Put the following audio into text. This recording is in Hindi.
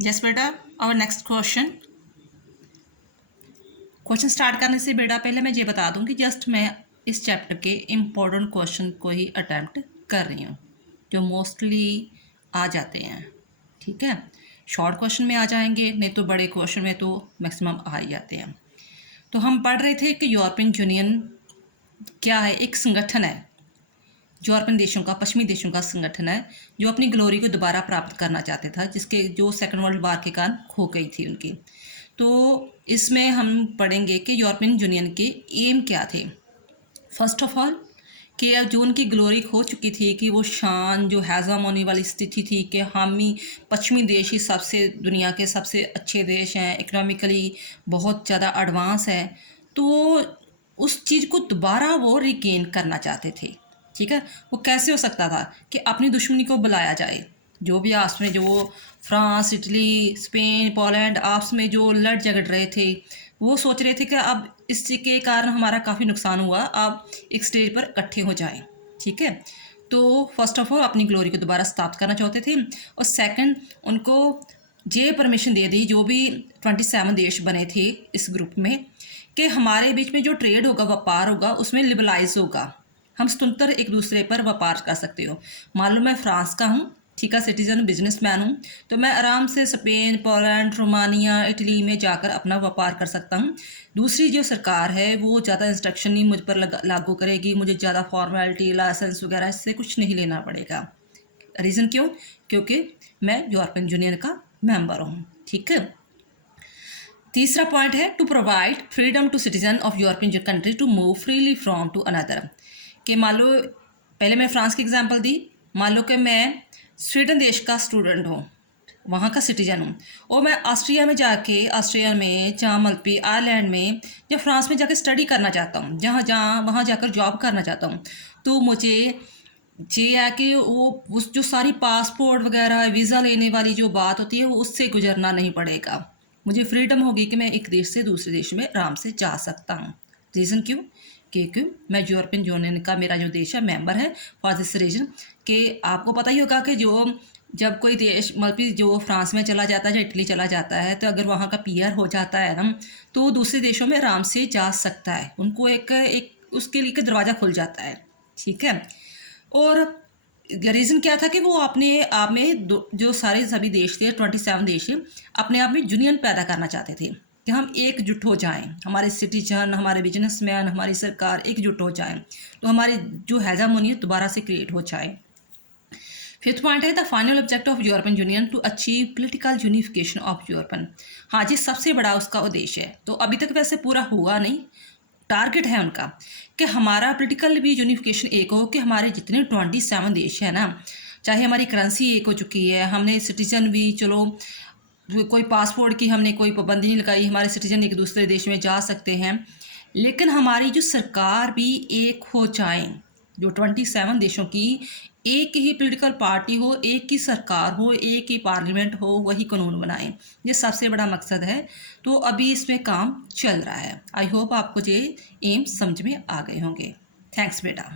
यस बेटा, और नेक्स्ट क्वेश्चन स्टार्ट करने से बेटा पहले मैं ये बता दूं कि जस्ट मैं इस चैप्टर के इम्पोर्टेंट क्वेश्चन को ही अटैम्प्ट कर रही हूँ जो मोस्टली आ जाते हैं। ठीक है, शॉर्ट क्वेश्चन में आ जाएंगे, नहीं तो बड़े क्वेश्चन में तो मैक्सिमम आ ही जाते हैं। तो हम पढ़ रहे थे कि यूरोपियन यूनियन क्या है, एक संगठन है, यूरोपियन देशों का, पश्चिमी देशों का संगठन है जो अपनी ग्लोरी को दोबारा प्राप्त करना चाहते था, जिसके जो सेकेंड वर्ल्ड वार के कारण खो गई थी उनकी। तो इसमें हम पढ़ेंगे कि यूरोपियन यूनियन के एम क्या थे। फर्स्ट ऑफ ऑल कि जो उनकी ग्लोरी खो चुकी थी, कि वो शान जो हैज़ामोनी वाली स्थिति थी कि हम ही पश्चिमी देश ही सबसे दुनिया के सबसे अच्छे देश हैं, इकोनॉमिकली बहुत ज़्यादा एडवांस है, तो उस चीज़ को दोबारा वो रिगेन करना चाहते थे। ठीक है, वो कैसे हो सकता था कि अपनी दुश्मनी को बुलाया जाए, जो भी आपस में जो फ्रांस, इटली, स्पेन, पोलैंड आपस में जो लड़ झगड़ रहे थे, वो सोच रहे थे कि अब इसके कारण हमारा काफ़ी नुकसान हुआ, अब एक स्टेज पर इकट्ठे हो जाएं। ठीक है, तो फर्स्ट ऑफ ऑल अपनी ग्लोरी को दोबारा स्थापित करना चाहते थे, और सेकंड उनको ये परमिशन दे दी, जो भी 27 देश बने थे इस ग्रुप में, कि हमारे बीच में जो ट्रेड होगा, व्यापार होगा, उसमें लिबरलाइज होगा, हम स्वतंत्र एक दूसरे पर व्यापार कर सकते हो। मान लो मैं फ्रांस का हूँ, ठीक है, सिटीजन बिजनेसमैन हूँ, तो मैं आराम से स्पेन, पोलैंड, रोमानिया, इटली में जाकर अपना व्यापार कर सकता हूँ। दूसरी जो सरकार है वो ज़्यादा इंस्ट्रक्शन नहीं मुझ पर लागू करेगी, मुझे ज़्यादा फॉर्मेलिटी, लाइसेंस वगैरह इससे कुछ नहीं लेना पड़ेगा। रीज़न क्यों? क्योंकि मैं यूरोपियन यूनियन का मेंबर हूँ। ठीक है, तीसरा पॉइंट है to provide freedom to citizen of European country to move freely from to another. कि मान लो पहले मैं फ्रांस की एग्जांपल दी, मान लो कि मैं स्वीडन देश का स्टूडेंट हूँ, वहाँ का सिटीजन हूँ, और मैं ऑस्ट्रिया में जाके, ऑस्ट्रिया में, चामल्पी, आयरलैंड में या फ्रांस में जाके स्टडी करना चाहता हूँ, जहाँ वहाँ जाकर जॉब करना चाहता हूँ, तो मुझे ये है कि वो उस जो सारी पासपोर्ट वगैरह वीज़ा लेने वाली जो बात होती है वो उससे गुजरना नहीं पड़ेगा। मुझे फ्रीडम होगी कि मैं एक देश से दूसरे देश में आराम से जा सकता हूँ। रीज़न क्यों? क्योंकि मैं यूरोपियन यूनियन का, मेरा जो देश है, मेंबर है। फॉर दिस रीजन कि आपको पता ही होगा कि जो जब कोई देश मतलब जो फ्रांस में चला जाता है या इटली चला जाता है, तो अगर वहाँ का पीआर हो जाता है ना, तो दूसरे देशों में आराम से जा सकता है, उनको एक उसके लिए दरवाज़ा खुल जाता है। ठीक है, और रीज़न क्या था कि वो अपने आप में जो सारे सभी देश थे, 27 देश थे, अपने आप में यूनियन पैदा करना चाहते थे कि हम एकजुट हो जाएं, हमारे सिटीजन, हमारे बिजनेसमैन, हमारी सरकार एकजुट हो जाएं, तो हमारी जो हेजेमोनी दोबारा से क्रिएट हो जाए। फिफ्थ पॉइंट है the final objective of European Union to achieve political unification of European. हाँ जी, सबसे बड़ा उसका उद्देश्य है, तो अभी तक वैसे पूरा हुआ नहीं, टारगेट है उनका कि हमारा पॉलिटिकल भी यूनिफिकेशन एक हो, कि हमारे जितने 27 देश हैं ना, चाहे हमारी करेंसी एक हो चुकी है, हमने सिटीजन भी, चलो कोई पासपोर्ट की हमने कोई पाबंदी नहीं लगाई, हमारे सिटीजन एक दूसरे देश में जा सकते हैं, लेकिन हमारी जो सरकार भी एक हो जाए, जो 27 देशों की एक ही पॉलिटिकल पार्टी हो, एक ही सरकार हो, एक ही पार्लियामेंट हो, वही कानून बनाए, ये सबसे बड़ा मकसद है। तो अभी इसमें काम चल रहा है। आई होप आपको ये एम समझ में आ गए होंगे। थैंक्स बेटा।